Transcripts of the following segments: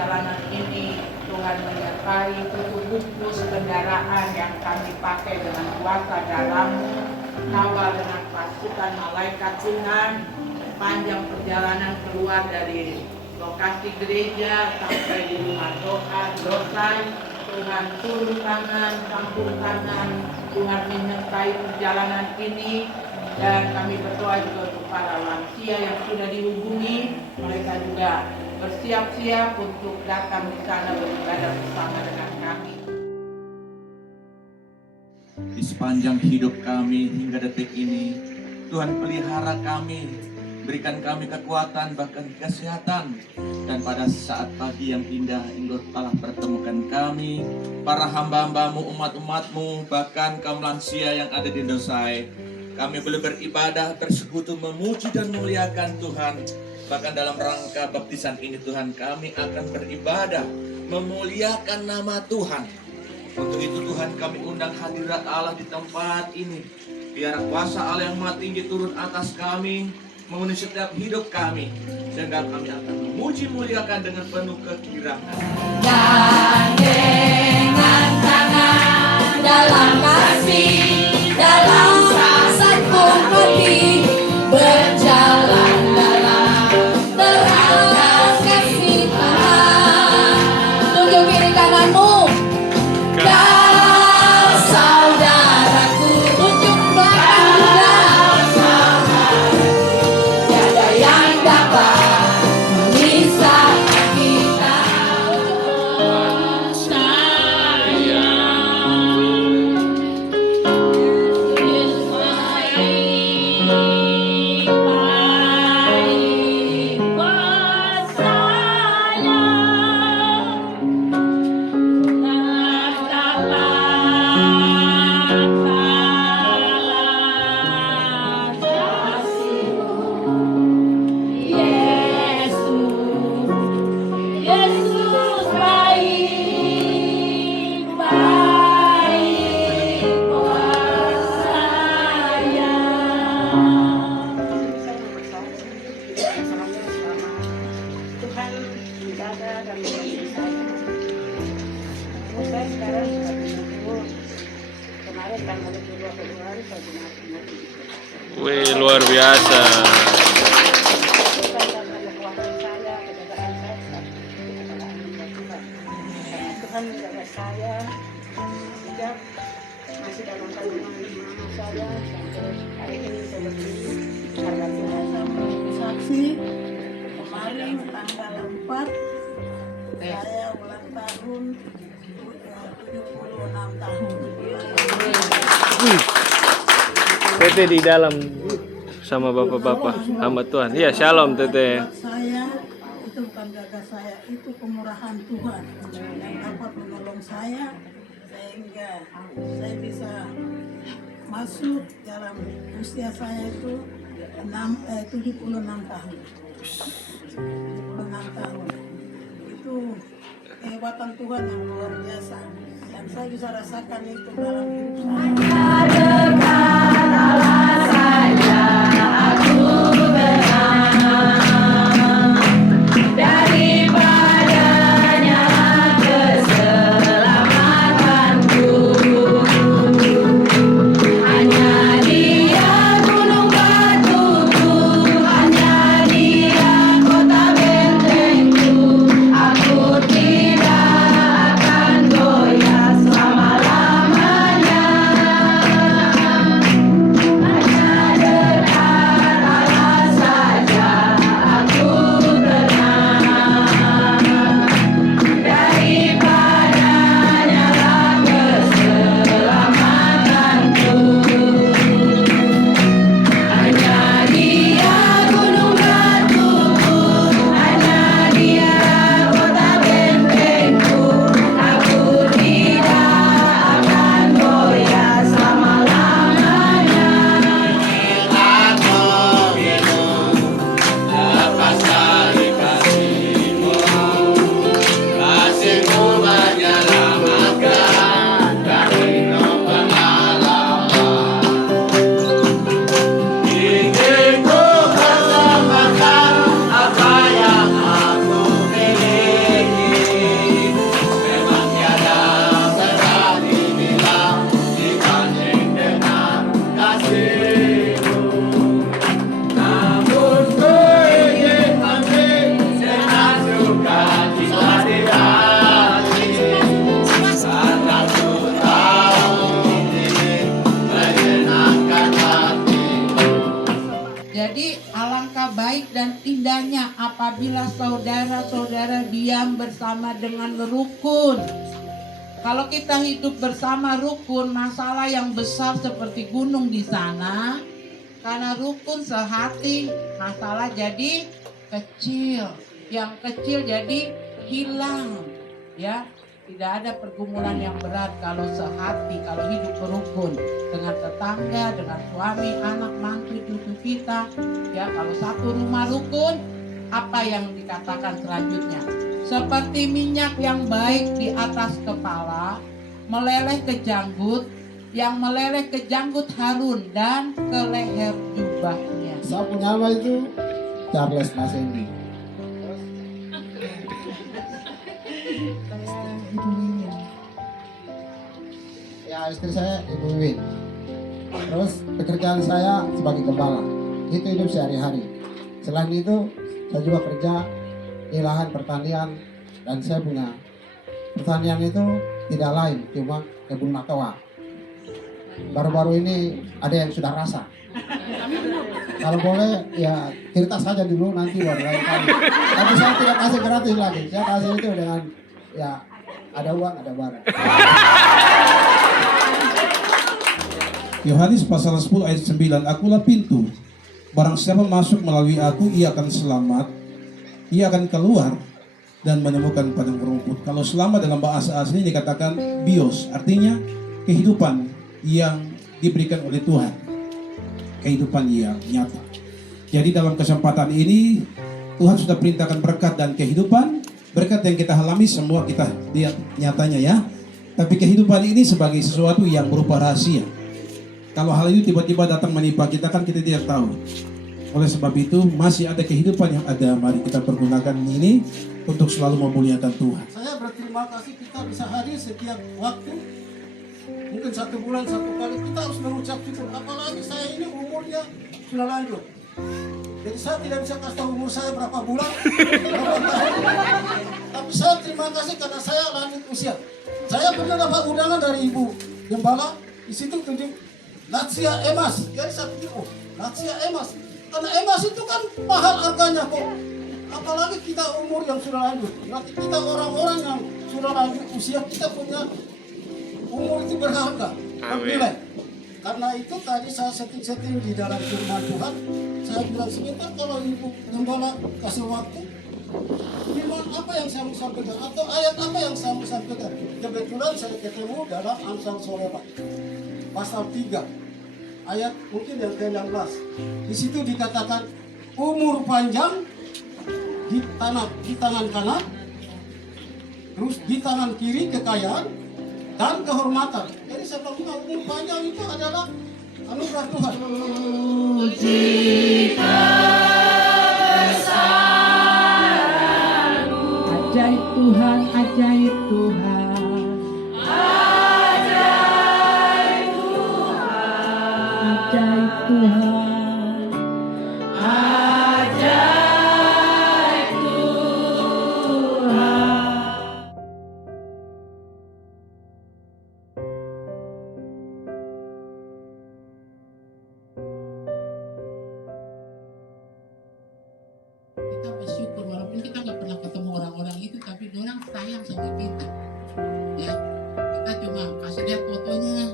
perjalanan ini Tuhan menyertai tubuh bus kendaraan yang kami pakai dengan kuasa dalam-Mu, kawal dengan pasukan malaikat Tuhan, panjang perjalanan keluar dari lokasi gereja sampai di rumah doa selesai. Tuhan turun tangan, campur tangan, Tuhan menyertai perjalanan ini. Dan kami berdoa juga untuk para lansia yang sudah dihubungi, mereka juga bersiap-siap untuk datang di sana beribadah bersama dengan kami. Di sepanjang hidup kami hingga detik ini, Tuhan pelihara kami, berikan kami kekuatan bahkan kesehatan. Dan pada saat pagi yang indah, Engkau telah pertemukan kami, para hamba-hambamu, umat-umatmu, bahkan kaum lansia yang ada di Indosai. Kami boleh beribadah, bersekutu, memuji dan memuliakan Tuhan. Bahkan dalam rangka baptisan ini Tuhan, kami akan beribadah, memuliakan nama Tuhan. Untuk itu Tuhan, kami undang hadirat Allah di tempat ini. Biar kuasa Allah yang Maha Tinggi turun atas kami, memenuhi setiap hidup kami, sehingga kami akan memuji muliakan dengan penuh kegirangan. Gandengan tangan dalam kasih, dalam satu hati, berjalan dalam terang kasih Tuhan. Tunjuk kiri kananmu, kau saudaraku. Tunjuk belakang juga, tiada yang dapat memisahkan kita. Yesus baik, baik kuasanya. Tuhan menjaga dan melindungi saya. Saya sekarang sudah menyembuh. Kemarin tanggal 22 Februari saya mati. Wih, luar biasa. Bukan karena kekuatan saya, kejagaan saya, tapi kejagaan Tuhan. Karena Tuhan menjaga saya sejak masih dalam kandungan mama saya sampai hari ini saya berdiri. Karena Tuhan saya menjadi saksi. Kemarin tanggal 4 saya ulang tahun 76 tahun. Tete di dalam sama bapak-bapak hamba Tuhan. Ya, shalom Tete. Buat saya itu bukan gagah saya, itu kemurahan Tuhan yang dapat menolong saya sehingga saya bisa masuk dalam usia saya itu 76 tahun. 76 tahun. Itu kehebatan Tuhan yang luar biasa. Dan saya bisa rasakan itu dalam hidup saya. Tidak akan goyah selama-lamanya. Artinya apabila saudara-saudara diam bersama dengan rukun. Kalau kita hidup bersama rukun, masalah yang besar seperti gunung di sana, karena rukun sehati, masalah jadi kecil. Yang kecil jadi hilang. Ya, tidak ada pergumulan yang berat kalau sehati, kalau hidup berukun dengan tetangga, dengan suami, anak, mantu, cucu kita. Ya, kalau satu rumah rukun, apa yang dikatakan selanjutnya? Seperti minyak yang baik di atas kepala, meleleh ke janggut, yang meleleh ke janggut Harun dan ke leher jubahnya. Saya punya nama itu Charles Masendi. Ibu Wiwin. Ya, istri saya Ibu Wiwin. Terus pekerjaan saya sebagai gembala. Itu hidup sehari-hari. Selain itu, saya juga kerja di lahan pertanian dan saya punya pertanian itu tidak lain cuma kebun makawa. Baru-baru ini ada yang sudah rasa. Kalau boleh ya cerita saja dulu, nanti baru lain kali. Tapi saya tidak kasih gratis lagi. Saya kasih itu dengan ya ada uang ada barang. Yohanes pasal 10 ayat 9, akulah pintu. Barang siapa masuk melalui aku, ia akan selamat. Ia akan keluar dan menemukan padang rumput. Kalau selamat dalam bahasa asli dikatakan bios, artinya kehidupan yang diberikan oleh Tuhan. Kehidupan yang nyata. Jadi dalam kesempatan ini, Tuhan sudah perintahkan berkat dan kehidupan. Berkat yang kita alami semua kita lihat nyatanya ya. Tapi kehidupan ini sebagai sesuatu yang berupa rahasia. Kalau hal itu tiba-tiba datang menimpa kita kan kita tidak tahu. Oleh sebab itu masih ada kehidupan yang ada. Mari kita pergunakan ini untuk selalu memuliakan Tuhan. Saya berterima kasih kita bisa hadir setiap waktu. Mungkin 1 bulan 1 kali kita harus mengucap syukur. Apalagi saya ini umurnya sudah lanjut. Jadi saya tidak bisa kasih tahu umur saya berapa bulan, berapa tahun. Tapi saya terima kasih karena saya lanjut usia. Saya pernah dapat undangan dari Ibu Gembala. Di situ tunjuk Latia Emas. Jadi saya pikir, oh Latia Emas. Karena emas itu kan mahal harganya kok. Apalagi kita umur yang sudah lanjut. Nanti kita orang-orang yang sudah lanjut usia, kita punya umur itu berharga, bernilai. Karena itu tadi saya setting-setting di dalam firman Tuhan. Saya bilang sebentar kalau Ibu Gembala kasih waktu, firman apa yang saya mau sampaikan atau ayat apa yang saya mau sampaikan. Kebetulan saya ketemu dalam Amsal Sorebat pasal 3 ayat mungkin yang ke-16. Di situ dikatakan umur panjang di tangan kanan, terus di tangan kiri kekayaan dan kehormatan. Jadi saya bilang umur panjang itu adalah anugerah Tuhan. Ajaib Tuhan, ajaib Tuhan. Ajaib Tuhan. Ajaib Tuhan. Kita bersyukur walaupun kita nggak pernah ketemu orang-orang itu, tapi orang sayang sama kita. Ya, kita cuma kasih lihat fotonya,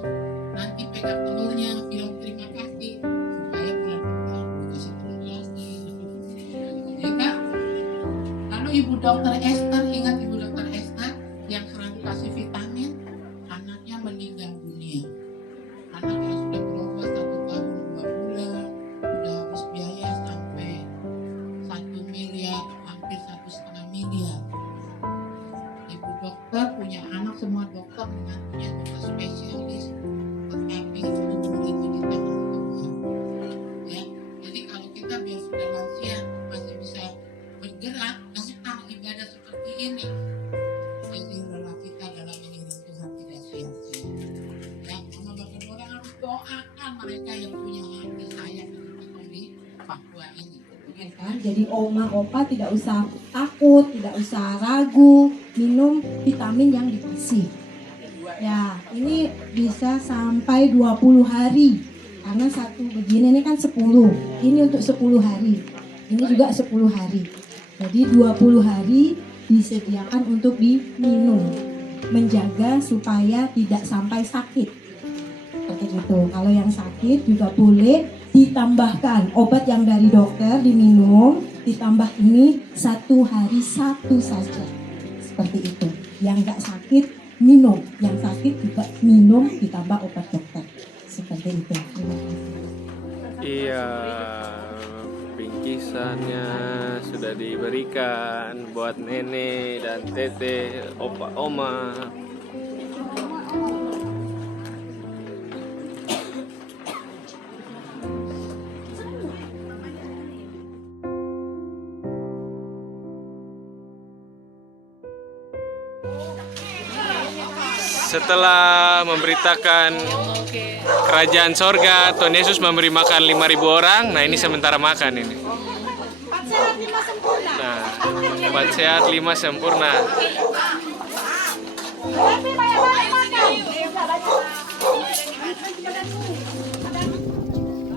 nanti pegang telurnya, bilang terima kasih supaya bulan depan dikasih telur lagi. Ya kan? Lalu Ibu Dokter Esther, ingat Ibu Dokter Esther yang selalu kasih vitamin, anaknya meninggal dunia. Anaknya sudah berobat 1 tahun 2 bulan, sudah habis biaya sampai 1 miliar, hampir 1,5 miliar. Ibu dokter punya anak, semua dokter menantunya juga spesialis, tetapi umur itu di tangan Tuhan. Ya, jadi kalau kita biar sudah lansia masih bisa bergerak, datang ibadah seperti ini, jadi lelah kita dalam mengiring Tuhan tidak sia-sia. Ya, Mama Bapak orang harus doakan mereka yang punya hati sayang di Papua ini. Kan? Jadi oma opa tidak usah takut, tidak usah ragu minum vitamin yang dikasih. Ya, ini bisa sampai 20 hari. Karena satu begini ini kan 10. Ini untuk 10 hari. Ini juga 10 hari. Jadi 20 hari disediakan untuk diminum. Menjaga supaya tidak sampai sakit. Seperti itu. Kalau yang sakit juga boleh ditambahkan obat yang dari dokter diminum, ditambah ini 1 hari 1 saja. Seperti itu. Yang nggak sakit minum, yang sakit juga minum ditambah obat dokter. Seperti itu. Terima kasih. Iya, bingkisannya sudah diberikan buat nenek dan tete, opa, oma. Setelah memberitakan kerajaan sorga, Tuhan Yesus memberi makan 5.000 orang. Nah, ini sementara makan ini. 4 sehat 5 sempurna. Nah, 4 sehat 5 sempurna. Tapi banyak-banyak makan.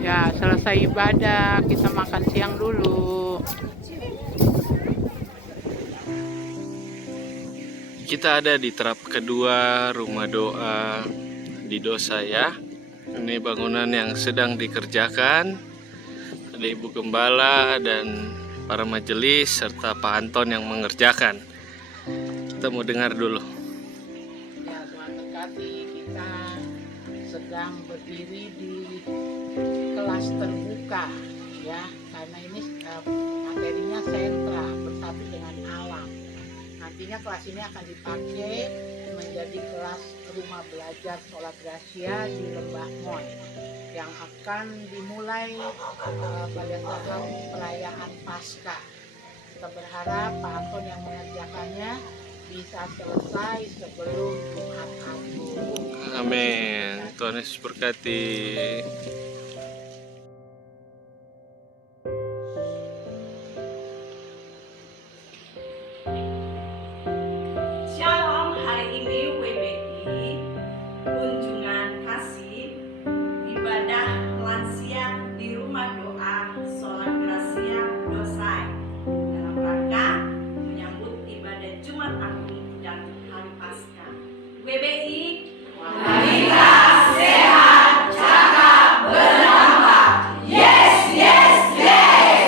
Ya, selesai ibadah, kita makan siang dulu. Kita ada di terap kedua rumah doa di Dosa ya. Ini bangunan yang sedang dikerjakan. Ada Ibu Gembala dan para majelis serta Pak Anton yang mengerjakan. Kita mau dengar dulu. Ya, Tuhan berkati, kita sedang berdiri di kelas terbuka ya, karena ini materinya sentra, bersatu dengan alam. Nantinya kelas ini akan dipakai menjadi kelas rumah belajar sholat Gracia di Lembah Moy yang akan dimulai pada saat perayaan Paskah. Kita berharap Pak Anton yang mengerjakannya bisa selesai sebelum Jumat Agung. Amin. Tuhan Yesus berkati. Shalom, hari ini WBI kunjungan kasih ibadah lansia di rumah doa sholat Gracia Dosai dalam rangka menyambut ibadah Jumat Agung dan Hari Paskah. WBI wanita sehat, cakap, bernama. Yes, yes, yes.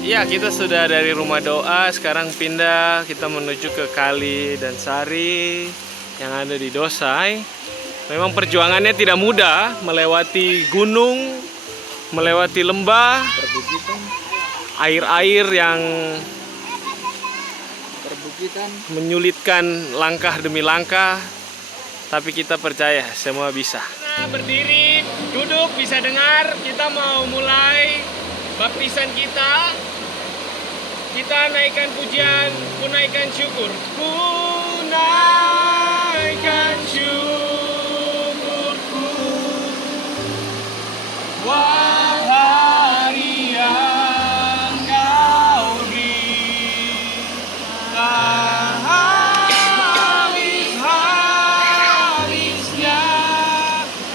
Ya, kita sudah dari rumah doa, sekarang pindah, kita menuju ke Kali dan Sari yang ada di Dosai. Memang perjuangannya tidak mudah, melewati gunung, melewati lembah, air-air yang menyulitkan langkah demi langkah, tapi kita percaya semua bisa. Nah, berdiri, duduk, bisa dengar, kita mau mulai baptisan kita. Kita naikkan pujian, ku naikkan syukur. Ku naikkan syukurku, hari yang kau beri. Tak habis-habisnya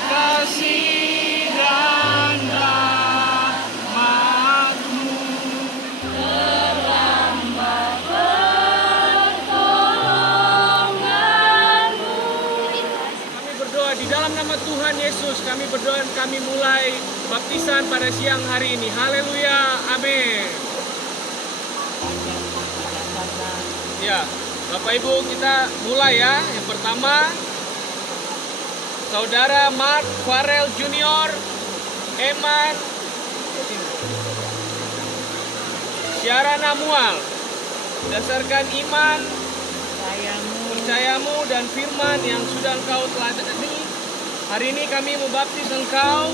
kasih dan rahmat-Mu. Kami berdoa di dalam nama Tuhan Yesus, kami berdoa dan kami mulai baptisan pada siang hari ini. Haleluya, amin. Ya, Bapak Ibu, kita mulai ya. Yang pertama, Saudara Mark Farrell Junior, Eman Syarana Mual, berdasarkan iman, percayamu dan firman yang sudah engkau teladani, hari ini kami membaptis engkau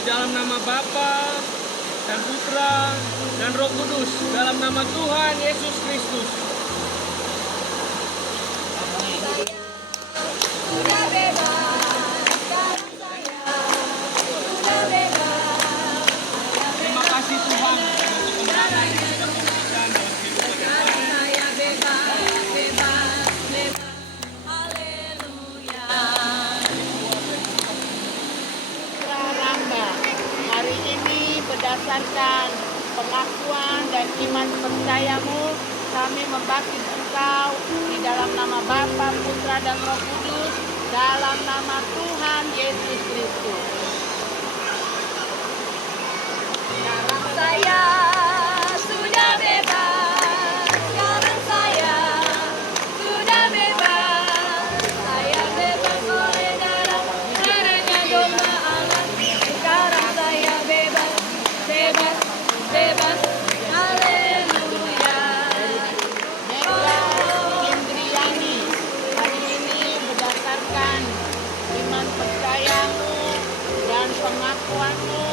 di dalam nama Bapa dan Putra dan Roh Kudus, dalam nama Tuhan Yesus Kristus. Terima kasih Tuhan untuk kemenangan yang sudah memberikan dalam kehidupan kami. berdasarkan pengakuan dan iman percayamu, kami membaptis Engkau di dalam nama Bapa, Putra, dan Roh Kudus, dalam nama Tuhan Yesus Kristus. Sekarang saya sudah bebas, sekarang saya sudah bebas, saya bebas oleh darahnya domba Allah. Sekarang saya bebas, bebas, bebas, haleluya. Neka Indriani, hari ini berdasarkan iman percayamu dan pengakuanmu,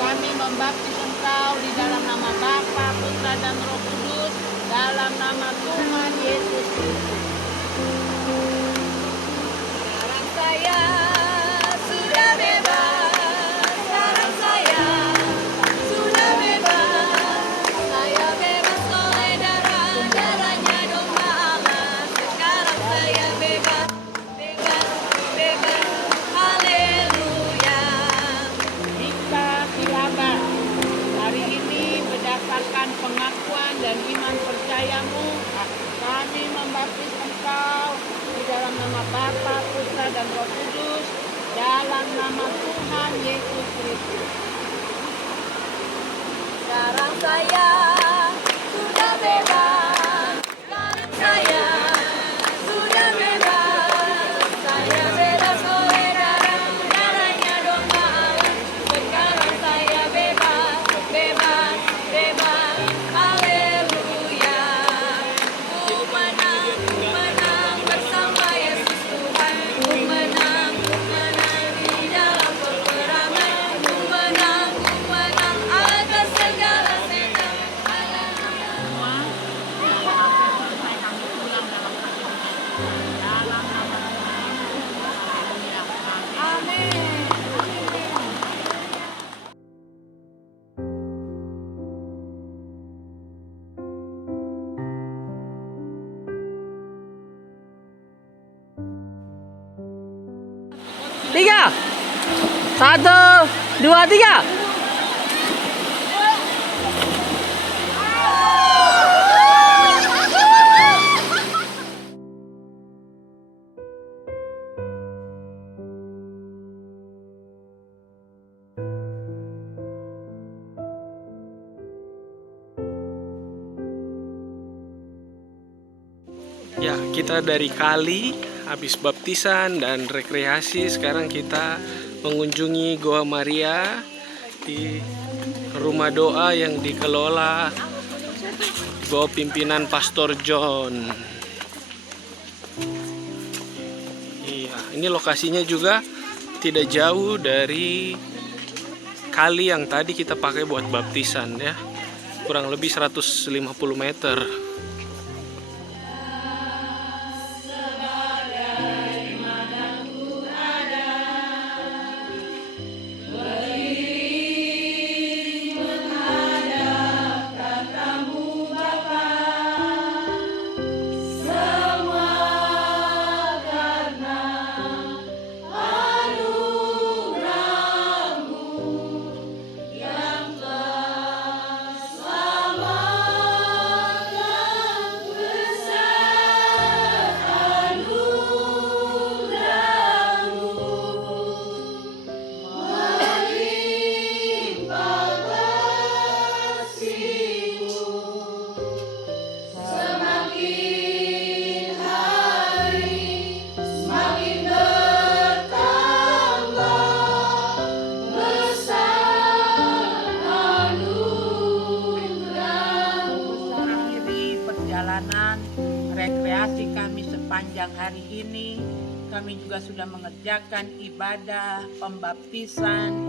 kami membaptis Engkau di dalam nama Bapa, Putra, dan Roh Kudus, dalam nama Tuhan Yesus Kristus. Sekarang saya sudah bebas, sekarang saya sudah bebas, saya bebas oleh darahnya domba Allah. Sekarang saya bebas, bebas, bebas, haleluya. Ika Kilaba, hari ini berdasarkan pengakuan dan iman percayamu, kami membaptis Engkau di dalam nama Bapa, Putra, dan Roh Kudus, dalam nama Tuhan Yesus Kristus. Sekarang saya sudah bebas, sekarang saya sudah bebas, saya bebas oleh darahnya domba Allah. Sekarang saya bebas, bebas, bebas, haleluya. Ku menang bersama Yesus Tuhan. Ku menang di dalam peperangan. Ku menang atas segala setan. Tiga, satu, dua, tiga. Ya, kita dari kali habis baptisan dan rekreasi, sekarang kita mengunjungi Goa Maria di rumah doa yang dikelola di bawah pimpinan Pastor John. Iya, ini lokasinya juga tidak jauh dari kali yang tadi kita pakai buat baptisan ya. Kurang lebih 150 meter. Rekreasi kami sepanjang hari ini, kami juga sudah mengerjakan ibadah pembaptisan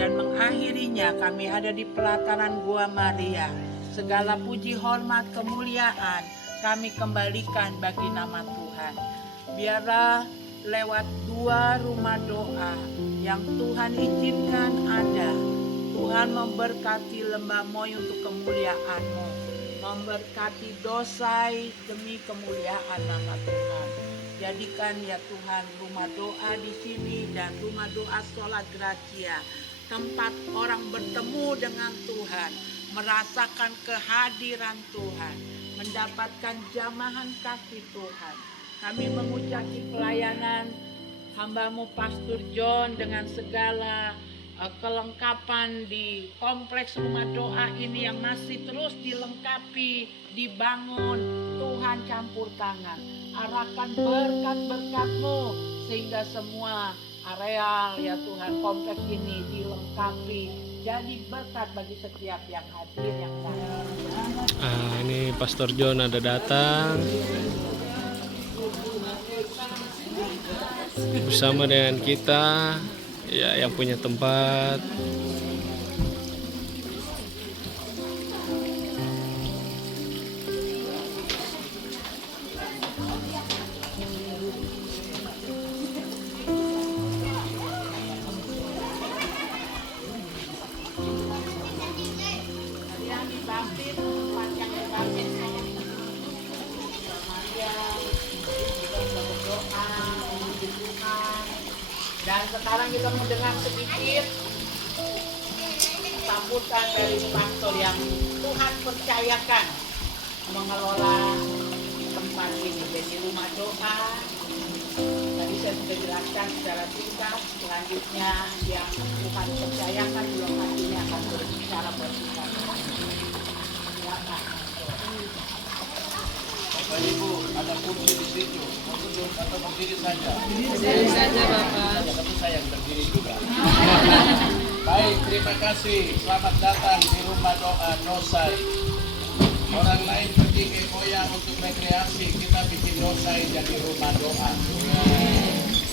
dan mengakhirinya kami ada di pelataran Goa Maria. Segala puji, hormat, kemuliaan kami kembalikan bagi nama Tuhan. Biarlah lewat 2 rumah doa yang Tuhan izinkan ada, Tuhan memberkati Lembah Moi untuk kemuliaan-Mu, memberkati Dosai demi kemuliaan nama Tuhan. Jadikan ya Tuhan rumah doa di sini dan rumah doa Sola Gracia tempat orang bertemu dengan Tuhan, merasakan kehadiran Tuhan, mendapatkan jamahan kasih Tuhan. Kami mengucapkan pelayanan hamba-Mu Pastor John dengan segala kelengkapan di kompleks rumah doa ini yang masih terus dilengkapi, dibangun. Tuhan campur tangan, arahkan berkat-berkat-Mu sehingga semua areal ya Tuhan kompleks ini dilengkapi, jadi berkat bagi setiap yang hadir yang datang. Ini Pastor John ada datang bersama dengan kita ya yang punya tempat. Yang dibaptis, tempat yang dibaptis berdoa, memuji Tuhan. Dan sekarang kita mau dengar sedikit sambutan dari pastor yang Tuhan percayakan mengelola tempat ini. Jadi rumah doa, tadi saya sudah jelaskan secara singkat. Selanjutnya yang Tuhan percayakan belum pastinya akan berbicara bersama. Silakan. Bapak Ibu, ada kursi di situ. Mau duduk atau berdiri saja? Berdiri saja Bapak. Ya, tapi saya yang berdiri juga. Baik, terima kasih. Selamat datang di rumah doa Nosai. Orang lain pergi ke Koya untuk rekreasi, kita bikin Nosai jadi rumah doa.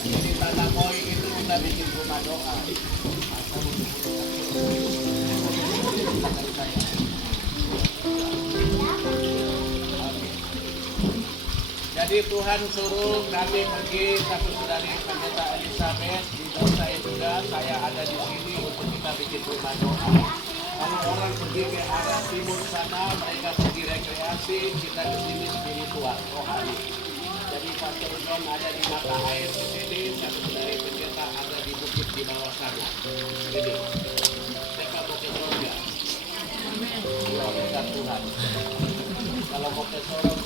Jadi Tanah Moi itu kita bikin rumah doa. Jadi Tuhan suruh kami pergi, satu saudari pendeta Elizabeth di Nosai juga, saya ada di sini untuk kita bikin rumah doa. Kalau orang pergi ke arah timur sana, mereka pergi rekreasi, kita ke sini spiritual, rohani. Jadi Pastor John ada di mata air di sini, satu saudari pendeta ada di bukit di bawah sana. Jadi, mereka mau ke surga. Ya, berkat Tuhan. Kalau mau ke sorong,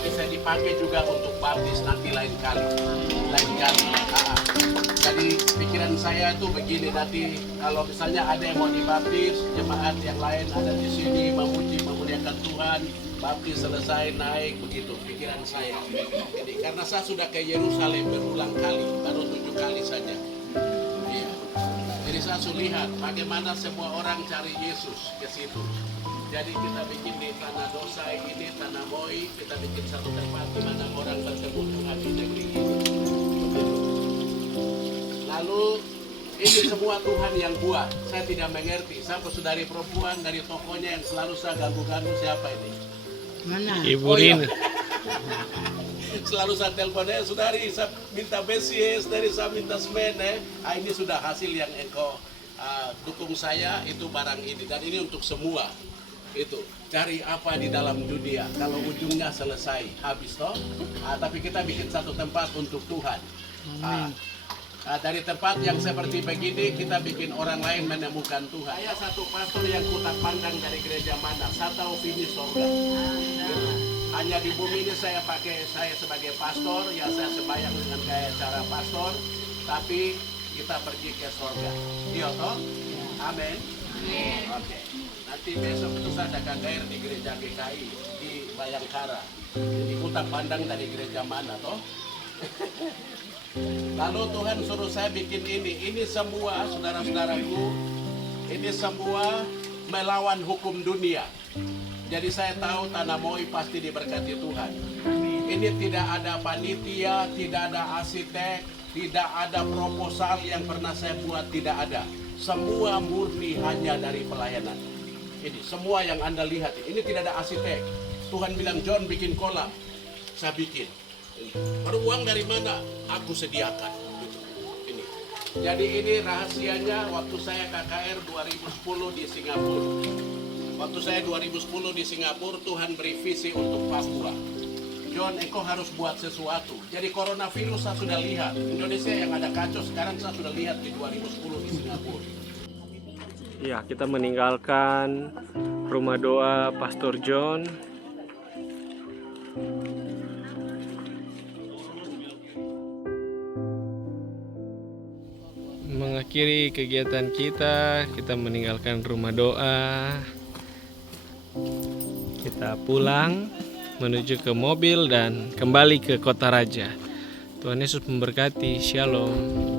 bisa dipakai juga untuk baptis nanti lain kali. Jadi pikiran saya tuh begini, nanti kalau misalnya ada yang mau dibaptis, jemaat yang lain ada di sini memuliakan Tuhan, baptis selesai naik begitu pikiran saya. Jadi karena saya sudah ke Yerusalem berulang kali, baru 7 kali saja. Iya. Jadi saya sudah lihat bagaimana semua orang cari Yesus ke situ. Jadi kita bikin di Tanah Nosai ini, Tanah Moi, kita bikin satu tempat di mana orang bertemu Tuhan di negeri ini. Lalu ini semua Tuhan yang buat. Saya tidak mengerti. Siapa saudari perempuan dari tokonya yang selalu saya ganggu-ganggu, siapa ini? Mana? Ibu Rin. Selalu saya teleponnya, saudari saya minta besi, saudari saya minta semen. Ini sudah hasil yang engkau dukung saya, itu barang ini. Dan ini untuk semua. Itu cari apa di dalam dunia kalau ujungnya selesai habis toh, tapi kita bikin satu tempat untuk Tuhan. Dari tempat yang seperti begini kita bikin orang lain menemukan Tuhan. Saya satu pastor yang kutak pandang dari gereja mana, saya tahu finish surga. Hanya di bumi ini saya pakai saya sebagai pastor, ya saya sembahyang dengan gaya cara pastor, tapi kita pergi ke surga. Iya toh? Amin. Oke. Nanti besok itu saya ada KKR di gereja GKI di Bayangkara. Di kutak pandang dari gereja mana toh? Lalu Tuhan suruh saya bikin ini. Ini semua saudara-saudaraku, ini semua melawan hukum dunia. Jadi saya tahu Tanah Moi pasti diberkati Tuhan. Ini tidak ada panitia, tidak ada arsitek, tidak ada proposal yang pernah saya buat, tidak ada. Semua murni hanya dari pelayanan. Ini semua yang Anda lihat, ini tidak ada arsitek. Tuhan bilang, John bikin kolam, saya bikin. Baru uang dari mana? Aku sediakan. Ini. Jadi ini rahasianya waktu saya KKR 2010 di Singapura. Waktu saya 2010 di Singapura, Tuhan beri visi untuk Papua. John, engkau harus buat sesuatu. Jadi coronavirus saya sudah lihat. Indonesia yang ada kacau sekarang saya sudah lihat di 2010 di Singapura. Ya, kita meninggalkan rumah doa Pastor John. Mengakhiri kegiatan kita meninggalkan rumah doa. Kita pulang menuju ke mobil dan kembali ke Kota Raja. Tuhan Yesus memberkati. Shalom.